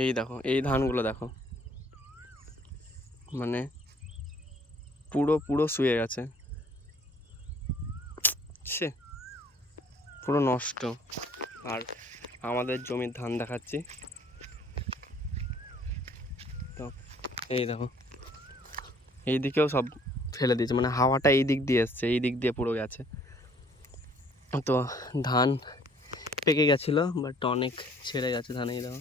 এই দেখো, এই ধানগুলো দেখো, মানে পুরো পুরো শুয়ে গেছে, সে পুরো নষ্ট। আর আমাদের জমির ধান দেখাচ্ছি, তো এই দেখো, এই দিকেও সব ফেলে দিয়েছে, মানে হাওয়াটা এই দিক দিয়ে এসছে, এই দিক দিয়ে পুরো গেছে। তো ধান পেকে গেছিলো, বাট অনেক ছেড়ে গেছে ধান। এই দেখো,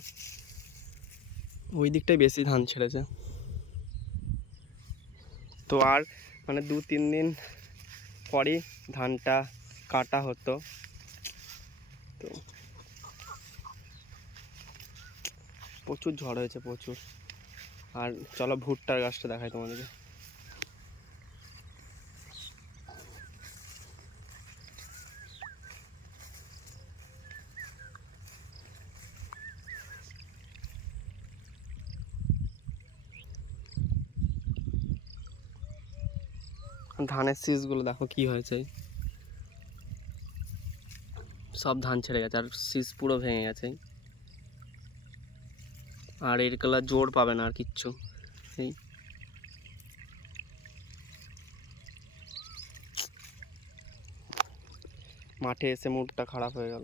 ওই দিকটাই বেশি ধান ছেড়েছে। তো আর মানে 2-3 দিন পরই ধানটা কাটা হতো। তো প্রচুর ঝড় হয়েছে, প্রচুর। আর চলো ভুট্টার গাছটা দেখাই তোমাদেরকে। ধানের শীষগুলো দেখো কি হয়েছে, সব ধান ছেড়ে গেছে, আর শীষ পুরো ভেঙে গেছে। আর এর কালার জোর পাবে না আর কিচ্ছু। এই মাঠে এসে মুডটা খারাপ হয়ে গেল।